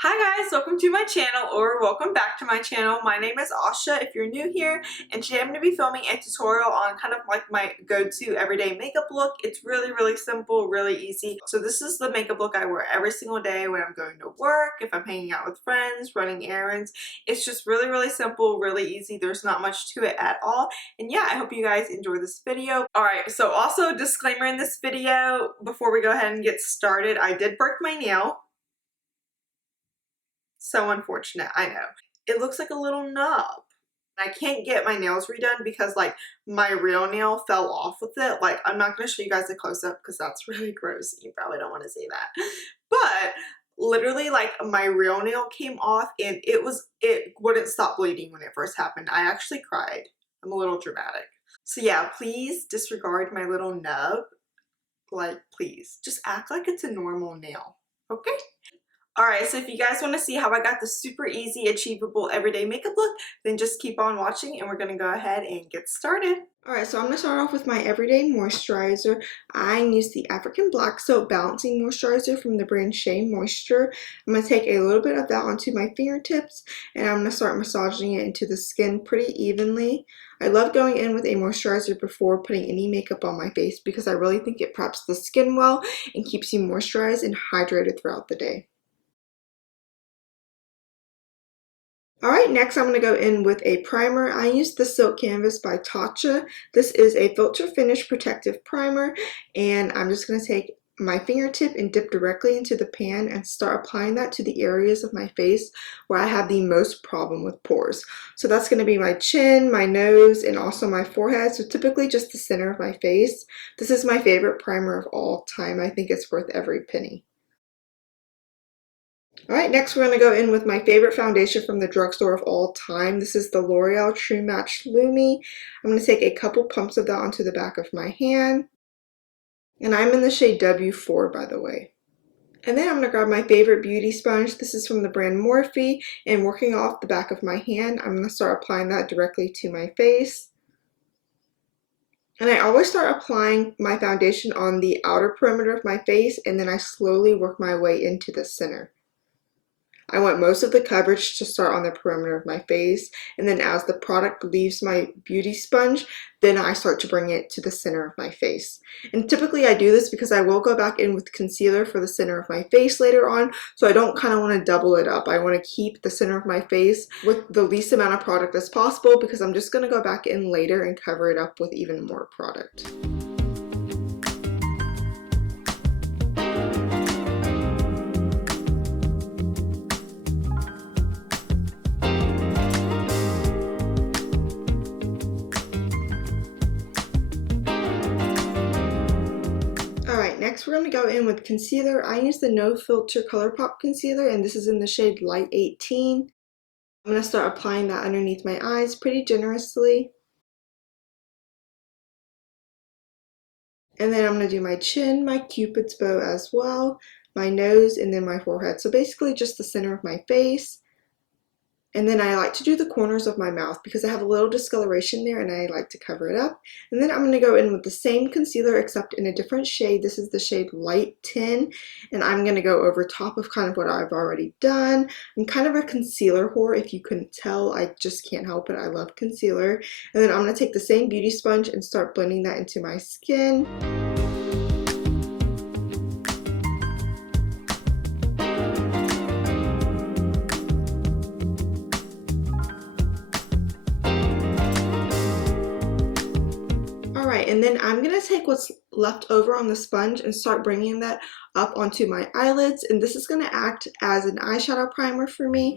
Hi guys, welcome to my channel or welcome back to my channel. My name is Asha if you're new here, and today I'm going to be filming a tutorial on kind of like my go-to everyday makeup look. It's really simple, really easy. So this is the makeup look I wear every single day when I'm going to work, if I'm hanging out with friends, running errands. It's just really simple, really easy. There's not much to it at all. And yeah, I hope you guys enjoy this video. Alright, so also disclaimer in this video, before we go ahead and get started, I did break my nail. So unfortunate, I know. It looks like a little nub. I can't get my nails redone because like my real nail fell off with it. Like I'm not going to show you guys a close-up because that's really gross. You probably don't want to see that. But literally like my real nail came off and it wouldn't stop bleeding when it first happened. I actually cried. I'm a little dramatic. So yeah, please disregard my little nub. Like please, just act like it's a normal nail. Okay? Alright, so if you guys want to see how I got the super easy, achievable, everyday makeup look, then just keep on watching and we're going to go ahead and get started. Alright, so I'm going to start off with my everyday moisturizer. I use the African Black Soap Balancing Moisturizer from the brand Shea Moisture. I'm going to take a little bit of that onto my fingertips and I'm going to start massaging it into the skin pretty evenly. I love going in with a moisturizer before putting any makeup on my face because I really think it preps the skin well and keeps you moisturized and hydrated throughout the day. Alright, next I'm going to go in with a primer. I use the Silk Canvas by Tatcha. This is a filter finish protective primer, and I'm just going to take my fingertip and dip directly into the pan and start applying that to the areas of my face where I have the most problem with pores. So that's going to be my chin, my nose, and also my forehead, so typically just the center of my face. This is my favorite primer of all time. I think it's worth every penny. Alright, next we're going to go in with my favorite foundation from the drugstore of all time. This is the L'Oreal True Match Lumi. I'm going to take a couple pumps of that onto the back of my hand. And I'm in the shade W4, by the way. And then I'm going to grab my favorite beauty sponge. This is from the brand Morphe. And working off the back of my hand, I'm going to start applying that directly to my face. And I always start applying my foundation on the outer perimeter of my face, and then I slowly work my way into the center. I want most of the coverage to start on the perimeter of my face, and then as the product leaves my beauty sponge, then I start to bring it to the center of my face. And typically I do this because I will go back in with concealer for the center of my face later on, so I don't kind of want to double it up. I want to keep the center of my face with the least amount of product as possible because I'm just going to go back in later and cover it up with even more product. Next, we're going to go in with concealer. I use the No Filter ColourPop concealer, and this is in the shade Light 18. I'm going to start applying that underneath my eyes pretty generously. And then I'm going to do my chin, my cupid's bow as well, my nose, and then my forehead. So basically just the center of my face. And then I like to do the corners of my mouth because I have a little discoloration there and I like to cover it up. And then I'm going to go in with the same concealer except in a different shade. This is the shade Light 10, and I'm going to go over top of kind of what I've already done. I'm kind of a concealer whore, if you couldn't tell. I just can't help it. I love concealer. And then I'm going to take the same beauty sponge and start blending that into my skin. And then I'm going to take what's left over on the sponge and start bringing that up onto my eyelids, and this is going to act as an eyeshadow primer for me.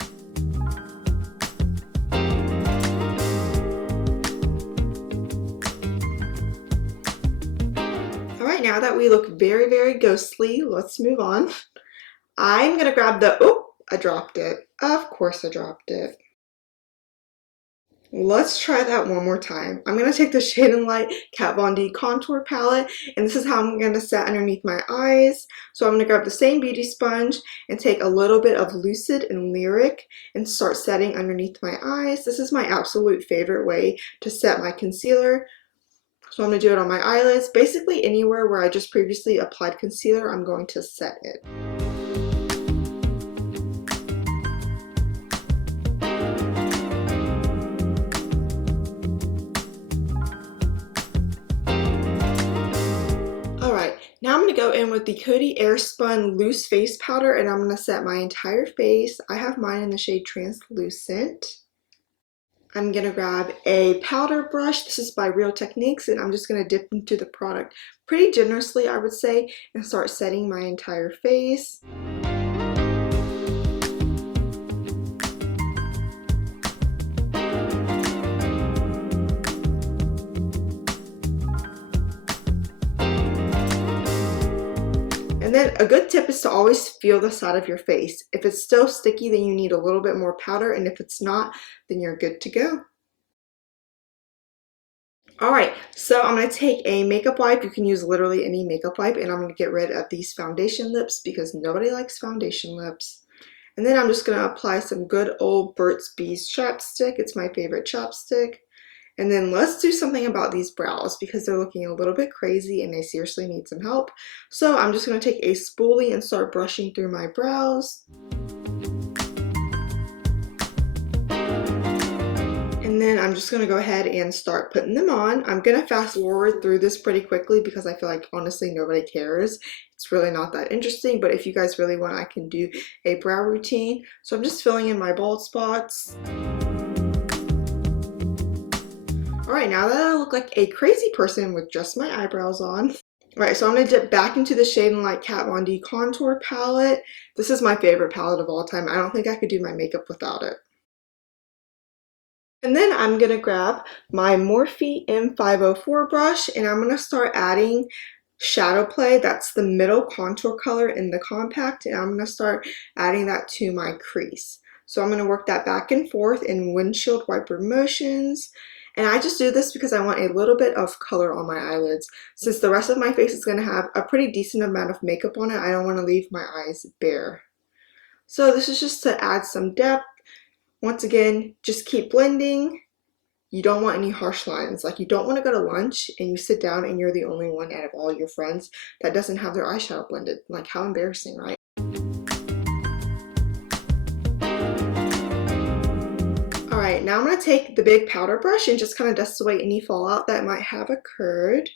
Alright, now that we look very ghostly, let's move on. I'm going to grab the, oh, I dropped it. Of course I dropped it. Let's try that one more time. I'm going to take the Shade and Light Kat Von D contour palette, and this is how I'm going to set underneath my eyes. So I'm going to grab the same beauty sponge and take a little bit of Lucid and Lyric and start setting underneath my eyes. This is my absolute favorite way to set my concealer. So I'm going to do it on my eyelids. Basically anywhere where I just previously applied concealer, I'm going to set it. with the Coty Airspun Loose Face Powder, and I'm going to set my entire face. I have mine in the shade Translucent. I'm going to grab a powder brush. This is by Real Techniques, and I'm just going to dip into the product pretty generously, I would say, and start setting my entire face. And then a good tip is to always feel the side of your face. If it's still sticky, then you need a little bit more powder, and if it's not, then you're good to go. Alright, so I'm going to take a makeup wipe. You can use literally any makeup wipe, and I'm going to get rid of these foundation lips because nobody likes foundation lips. And then I'm just going to apply some good old Burt's Bees chapstick. It's my favorite chapstick. And then let's do something about these brows because they're looking a little bit crazy and they seriously need some help. So I'm just going to take a spoolie and start brushing through my brows. And then I'm just going to go ahead and start putting them on. I'm going to fast forward through this pretty quickly because I feel like honestly nobody cares. It's really not that interesting, but if you guys really want, I can do a brow routine. So I'm just filling in my bald spots. Alright, now that I look like a crazy person with just my eyebrows on. Alright, so I'm going to dip back into the Shade and Light Kat Von D contour palette. This is my favorite palette of all time. I don't think I could do my makeup without it. And then I'm going to grab my Morphe M504 brush and I'm going to start adding shadow play. That's the middle contour color in the compact, and I'm going to start adding that to my crease. So I'm going to work that back and forth in windshield wiper motions. And I just do this because I want a little bit of color on my eyelids. Since the rest of my face is going to have a pretty decent amount of makeup on it, I don't want to leave my eyes bare. So this is just to add some depth. Once again, just keep blending. You don't want any harsh lines. Like, you don't want to go to lunch and you sit down and you're the only one out of all your friends that doesn't have their eyeshadow blended. Like, how embarrassing, right? Alright, now I'm going to take the big powder brush and just kind of dust away any fallout that might have occurred.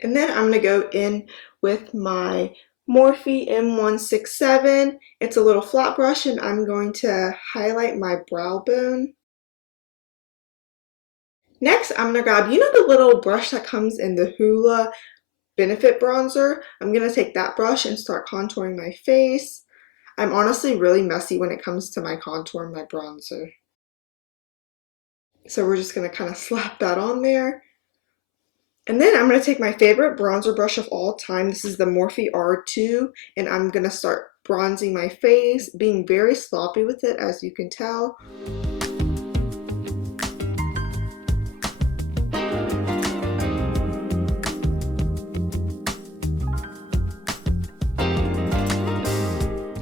And then I'm going to go in with my Morphe M167. It's a little flat brush and I'm going to highlight my brow bone. Next, I'm going to grab, you know, the little brush that comes in the Hoola Benefit bronzer? I'm going to take that brush and start contouring my face. I'm honestly really messy when it comes to my contour and my bronzer. So we're just going to kind of slap that on there. And then I'm going to take my favorite bronzer brush of all time. This is the Morphe R2, and I'm going to start bronzing my face, being very sloppy with it, as you can tell.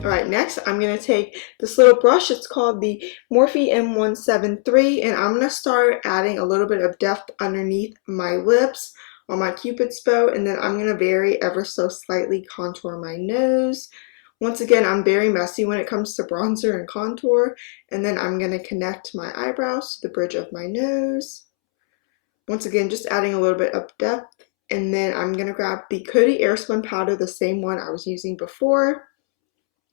Alright, next I'm going to take this little brush. It's called the Morphe M173, and I'm going to start adding a little bit of depth underneath my lips on my cupid's bow, and then I'm going to very ever so slightly contour my nose. Once again, I'm very messy when it comes to bronzer and contour, and then I'm going to connect my eyebrows to the bridge of my nose. Once again, just adding a little bit of depth, and then I'm going to grab the Coty Airspun powder, the same one I was using before.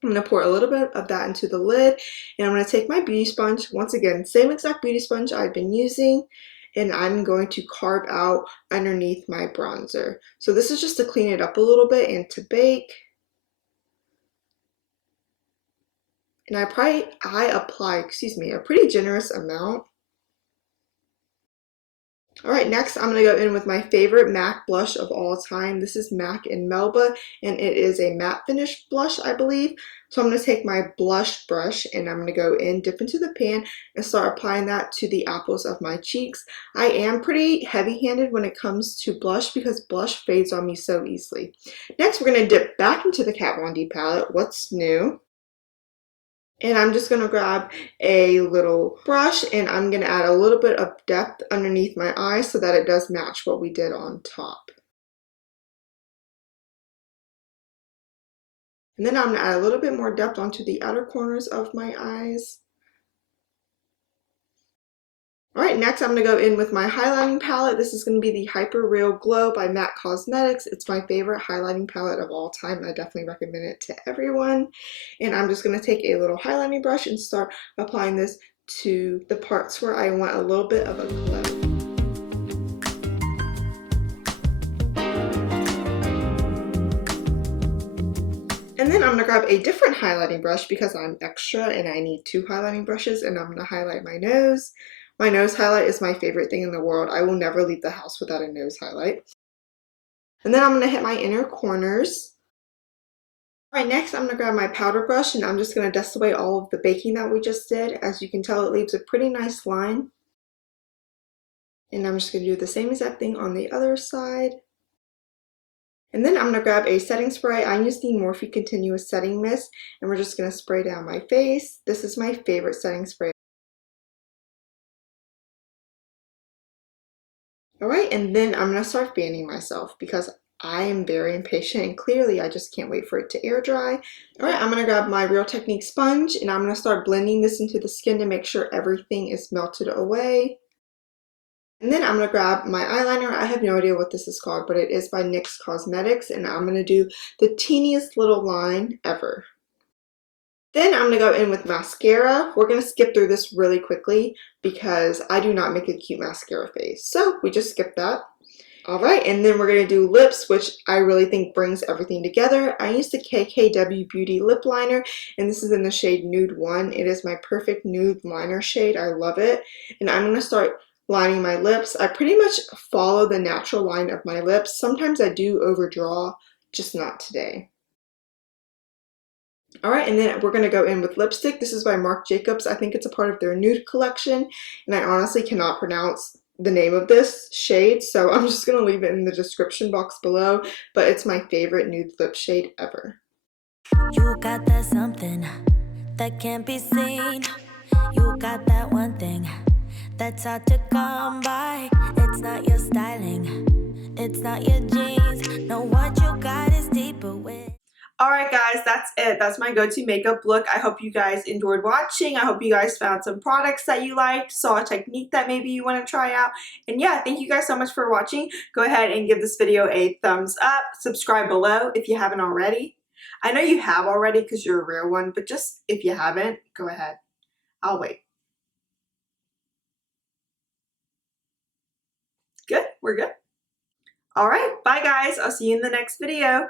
I'm going to pour a little bit of that into the lid, and I'm going to take my beauty sponge, once again, same exact beauty sponge I've been using, and I'm going to carve out underneath my bronzer. So this is just to clean it up a little bit and to bake. And I apply, a pretty generous amount. Alright, next I'm going to go in with my favorite MAC blush of all time. This is MAC in Melba, and it is a matte finish blush, I believe. So I'm going to take my blush brush and I'm going to go in, dip into the pan, and start applying that to the apples of my cheeks. I am pretty heavy-handed when it comes to blush because blush fades on me so easily. Next, we're going to dip back into the Kat Von D palette. What's new? And I'm just going to grab a little brush and I'm going to add a little bit of depth underneath my eyes so that it does match what we did on top. And then I'm going to add a little bit more depth onto the outer corners of my eyes. Alright, next I'm going to go in with my highlighting palette. This is going to be the Hyper Real Glow by MAC Cosmetics. It's my favorite highlighting palette of all time. I definitely recommend it to everyone. And I'm just going to take a little highlighting brush and start applying this to the parts where I want a little bit of a glow. And then I'm going to grab a different highlighting brush because I'm extra and I need 2 highlighting brushes, and I'm going to highlight my nose. My nose highlight is my favorite thing in the world. I will never leave the house without a nose highlight. And then I'm going to hit my inner corners. Alright, next I'm going to grab my powder brush and I'm just going to dust away all of the baking that we just did. As you can tell, it leaves a pretty nice line. And I'm just going to do the same exact thing on the other side. And then I'm going to grab a setting spray. I use the Morphe Continuous Setting Mist, and we're just going to spray down my face. This is my favorite setting spray. Alright, and then I'm going to start fanning myself because I am very impatient and clearly I just can't wait for it to air dry. Alright, I'm going to grab my Real Technique sponge and I'm going to start blending this into the skin to make sure everything is melted away. And then I'm going to grab my eyeliner. I have no idea what this is called, but it is by NYX Cosmetics, and I'm going to do the teeniest little line ever. Then I'm going to go in with mascara. We're going to skip through this really quickly because I do not make a cute mascara face. So we just skip that. Alright, and then we're going to do lips, which I really think brings everything together. I used the KKW Beauty Lip Liner, and this is in the shade Nude 1. It is my perfect nude liner shade. I love it. And I'm going to start lining my lips. I pretty much follow the natural line of my lips. Sometimes I do overdraw, just not today. Alright, and then we're going to go in with lipstick. This is by Marc Jacobs. I think it's a part of their nude collection, and I honestly cannot pronounce the name of this shade, so I'm just going to leave it in the description box below, but it's my favorite nude lip shade ever. You got that something that can't be seen. You got that one thing that's hard to come by. It's not your styling, it's not your jeans. No, what you got is deeper with. Alright guys, that's it. That's my go-to makeup look. I hope you guys enjoyed watching. I hope you guys found some products that you liked, saw a technique that maybe you want to try out. And yeah, thank you guys so much for watching. Go ahead and give this video a thumbs up. Subscribe below if you haven't already. I know you have already because you're a real one, but just if you haven't, go ahead. I'll wait. Good? We're good? Alright, bye guys. I'll see you in the next video.